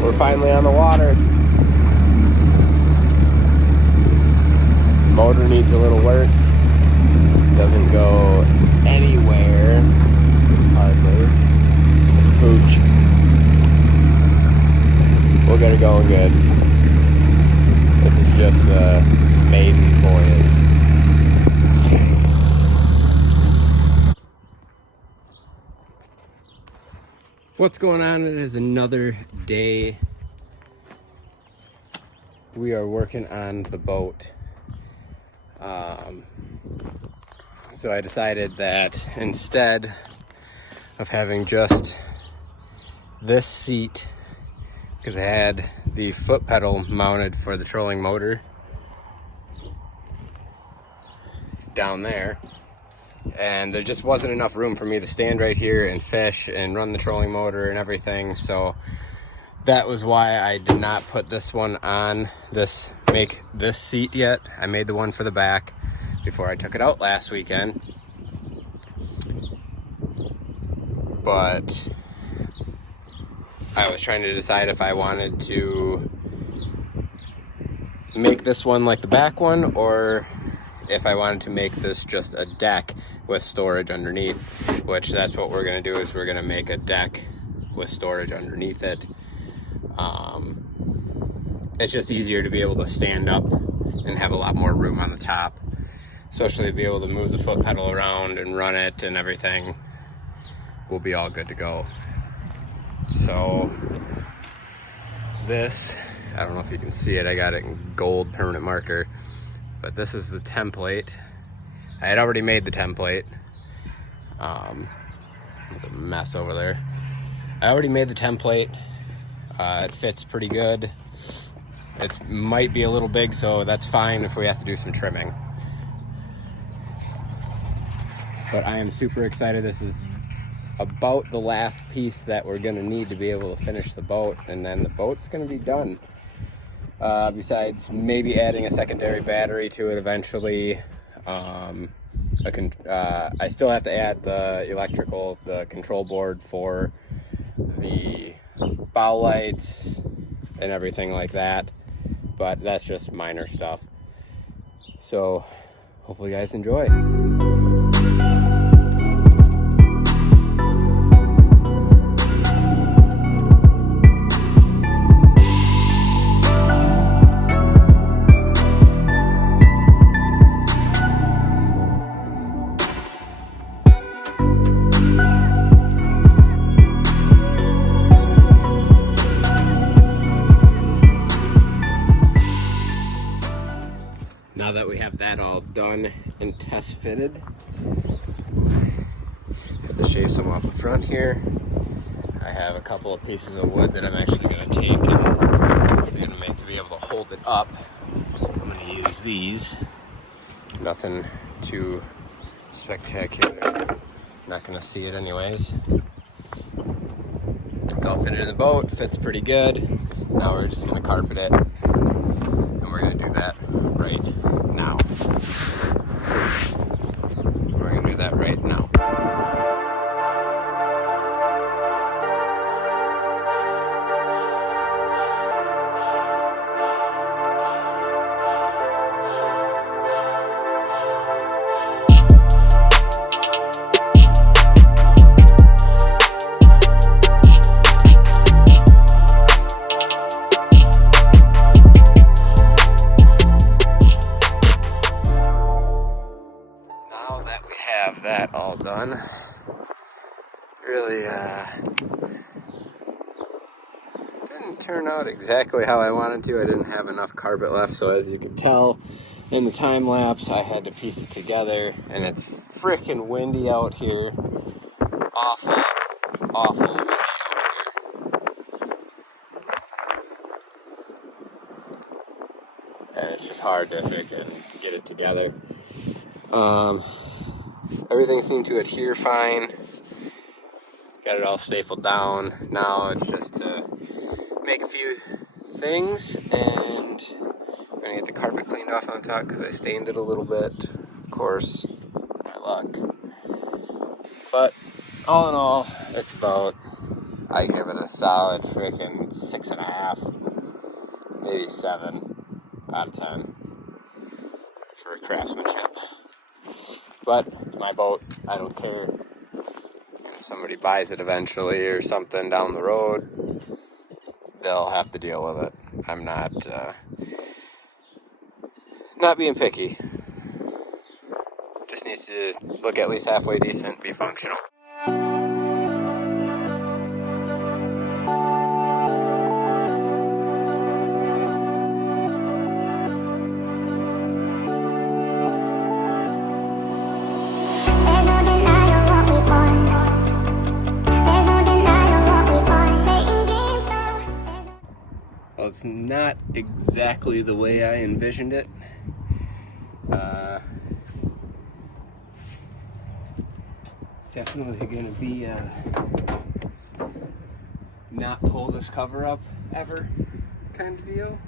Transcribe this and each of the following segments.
We're finally on the water. Motor needs a little work. Doesn't go anywhere hardly. It's pooch. We'll get it going good. This is just the maiden voyage. What's going on? It is another day. We are working on the boat. So I decided that instead of having just this seat, because I had the foot pedal mounted for the trolling motor down there, and there just wasn't enough room for me to stand right here and fish and run the trolling motor and everything. So that was why I did not put this one on make this seat yet. I made the one for the back before I took it out last weekend. But I was trying to decide if I wanted to make this one like the back one, or if I wanted to make this just a deck with storage underneath, which that's what we're gonna do, is we're gonna make a deck with storage underneath it. It's just easier to be able to stand up and have a lot more room on the top, especially to be able to move the foot pedal around and run it and everything. We'll be all good to go. So this, I don't know if you can see it, I got it in gold permanent marker, but this is the template. I had already made the template. There's a mess over there. I already made the template. It fits pretty good. It might be a little big, so that's fine if we have to do some trimming. But I am super excited. This is about the last piece that we're gonna need to be able to finish the boat, and then the boat's gonna be done. Besides maybe adding a secondary battery to it eventually. I still have to add the control board for the bow lights and everything like that, but that's just minor stuff. So hopefully you guys enjoy. Now that we have that all done and test fitted, have to shave some off the front here. I have a couple of pieces of wood that I'm actually going to take and going to make to be able to hold it up. I'm going to use these. Nothing too spectacular. Not going to see it anyways. It's all fitted in the boat, fits pretty good. Now we're just going to carpet it, and we're going to do that right now. We're going to do that right now. That all done. Really didn't turn out exactly how I wanted to. I didn't have enough carpet left, so as you could tell in the time lapse, I had to piece it together, and it's freaking windy out here. Awful windy out here. And it's just hard to freaking get it together. Everything seemed to adhere fine. Got it all stapled down. Now it's just to make a few things, and I'm gonna get the carpet cleaned off on top because I stained it a little bit. Of course, my luck. But all in all, it's about I give it a solid freaking 6.5, maybe 7 out of 10 for craftsmanship. But it's my boat. I don't care. If somebody buys it eventually or something down the road, they'll have to deal with it. I'm not being picky. Just needs to look at least halfway decent, be functional. Well, it's not exactly the way I envisioned it. Definitely gonna be not pull this cover up ever kind of deal,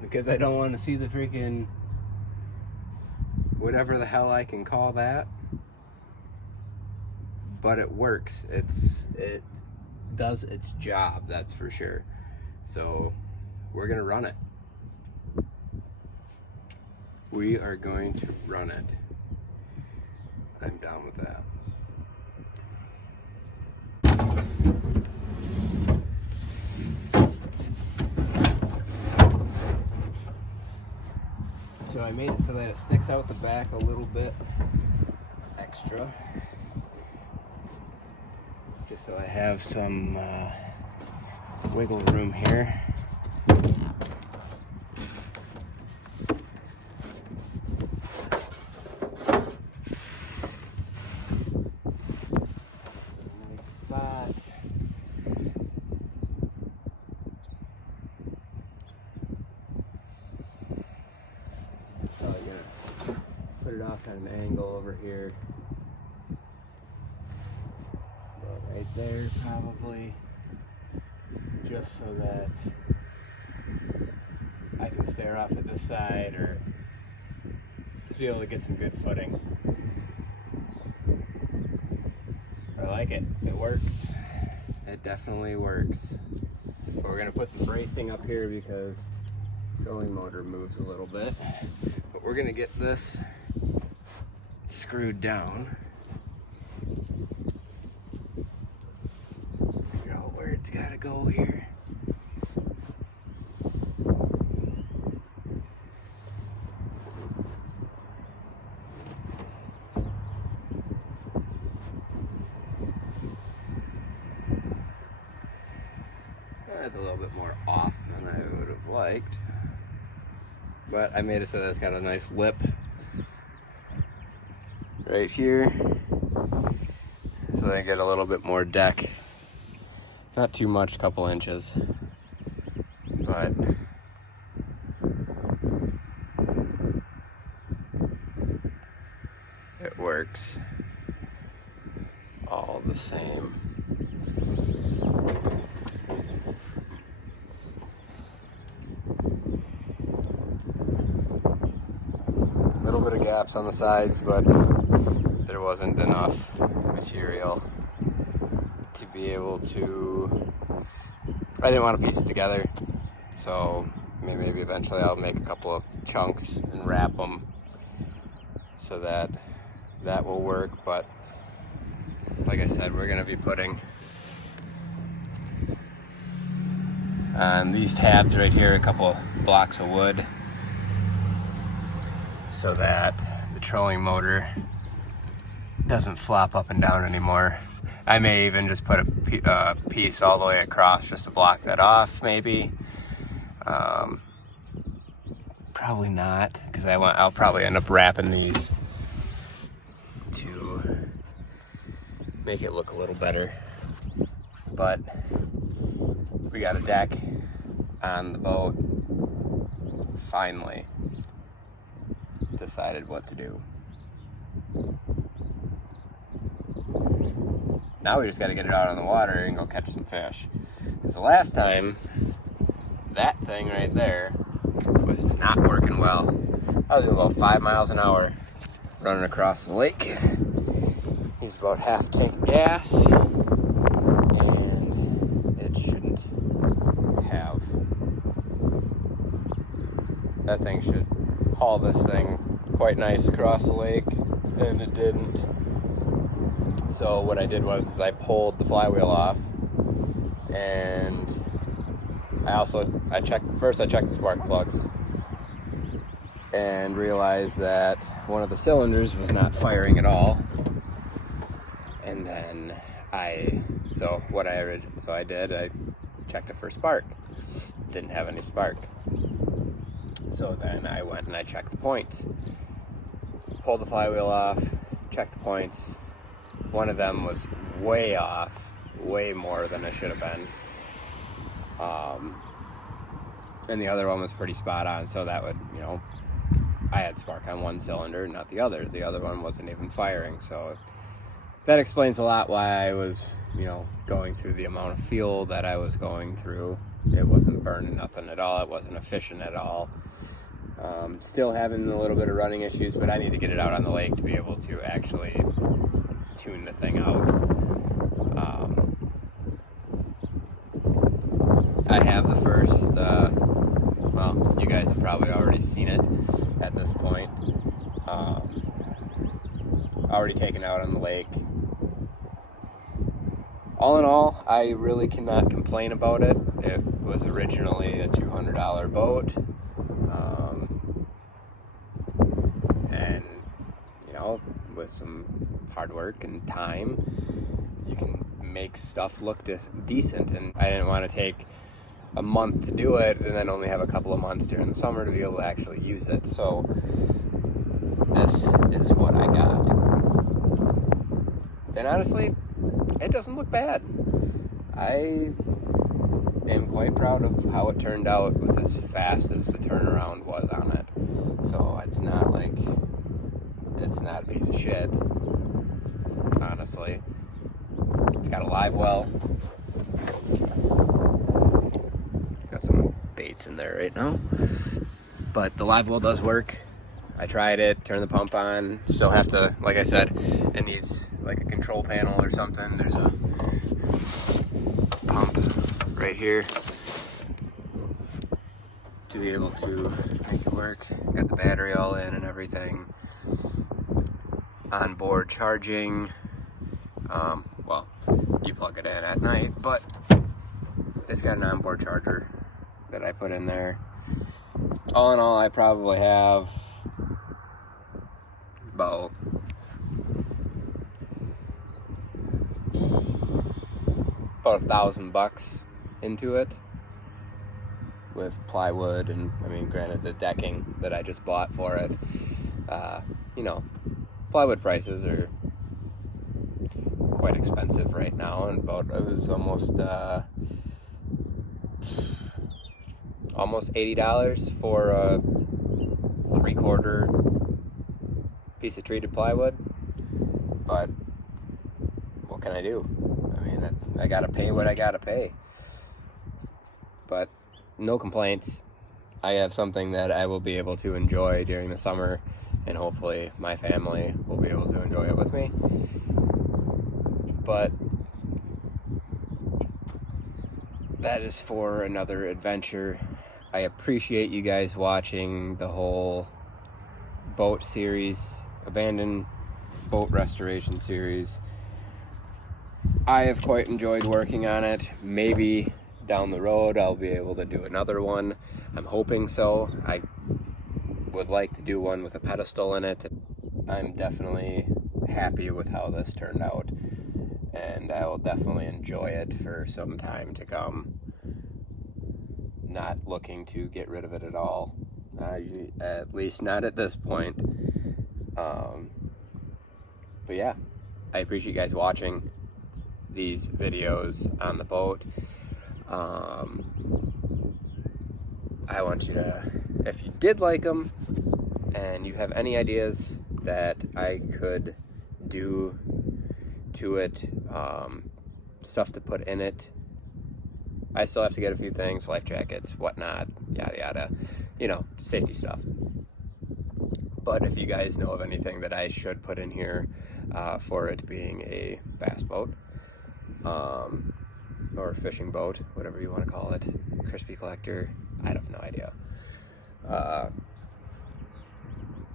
because I don't want to see the freaking whatever the hell I can call that. But it works. It does its job, that's for sure. So we're gonna run it. We are going to run it. I'm down with that. So I made it so that it sticks out the back a little bit extra, just so I have some wiggle room here. Put it off at an angle over here, about right there probably, just so that I can stare off at the side or just be able to get some good footing. I like it. It works. It definitely works. But we're gonna put some bracing up here because the trolling motor moves a little bit. But we're gonna get this screwed down. Figure out where it's gotta go here. That's a little bit more off than I would have liked, but I made it so that it's got a nice lip right here, so they get a little bit more deck. Not too much, couple inches, but it works all the same. A little bit of gaps on the sides, but there wasn't enough material to be able to, I didn't want to piece it together, so maybe eventually I'll make a couple of chunks and wrap them so that that will work. But like I said, we're going to be putting on these tabs right here a couple of blocks of wood so that the trolling motor doesn't flop up and down anymore. I may even just put a piece all the way across just to block that off, maybe. Probably not, because I'll probably end up wrapping these to make it look a little better. But we got a deck on the boat. Finally decided what to do. Now we just got to get it out on the water and go catch some fish. Because the last time, that thing right there was not working well. I was doing about 5 miles an hour running across the lake. Used about half a tank of gas. haul this thing quite nice across the lake, and it didn't. So what I did was I pulled the flywheel off, and I checked the spark plugs and realized that one of the cylinders was not firing at all. And then I checked it for spark. Didn't have any spark. So then I went and I checked the points. Pulled the flywheel off, checked the points. One of them was way off, way more than it should have been. And the other one was pretty spot on, so that would, I had spark on one cylinder, not the other. The other one wasn't even firing, so that explains a lot why I was, going through the amount of fuel that I was going through. It wasn't burning nothing at all. It wasn't efficient at all. Still having a little bit of running issues, but I need to get it out on the lake to be able to actually tune the thing out. I have the first, you guys have probably already seen it at this point. Already taken out on the lake. All in all, I really cannot complain about it. It was originally a $200 boat. And, with some hard work and time, you can make stuff look decent. And I didn't want to take a month to do it and then only have a couple of months during the summer to be able to actually use it. So this is what I got. And honestly, it doesn't look bad. I am quite proud of how it turned out with as fast as the turnaround was on it. So it's not a piece of shit, honestly. It's got a live well. Got some baits in there right now. But the live well does work. I tried it, turned the pump on. Still have to, like I said, it needs like a control panel or something. There's a pump right here to be able to make it work. Got the battery all in and everything. Onboard charging. You plug it in at night, but it's got an onboard charger that I put in there. All in all, I probably have about $1,000 into it with plywood and, granted, the decking that I just bought for it. Plywood prices are quite expensive right now, and it was almost $80 for a 3/4 piece of treated plywood. But what can I do? I gotta pay what I gotta pay. But no complaints. I have something that I will be able to enjoy during the summer, and hopefully my family will be able to enjoy it with me. But that is for another adventure. I appreciate you guys watching the whole boat series, abandoned boat restoration series. I have quite enjoyed working on it. Maybe down the road I'll be able to do another one. I'm hoping so. I would like to do one with a pedestal in it. I'm definitely happy with how this turned out, and I will definitely enjoy it for some time to come. Not looking to get rid of it at all, at least not at this point. But yeah, I appreciate you guys watching these videos on the boat. I want you to, if you did like them and you have any ideas that I could do to it, stuff to put in it, I still have to get a few things, life jackets, whatnot, yada yada, safety stuff. But if you guys know of anything that I should put in here for it being a bass boat, or a fishing boat, whatever you want to call it, crispy collector, I have no idea.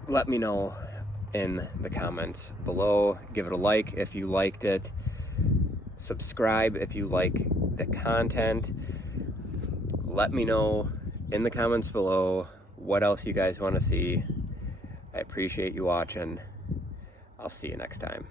let me know in the comments below. Give it a like if you liked it. Subscribe if you like the content. Let me know in the comments below what else you guys want to see. I appreciate you watching. I'll see you next time.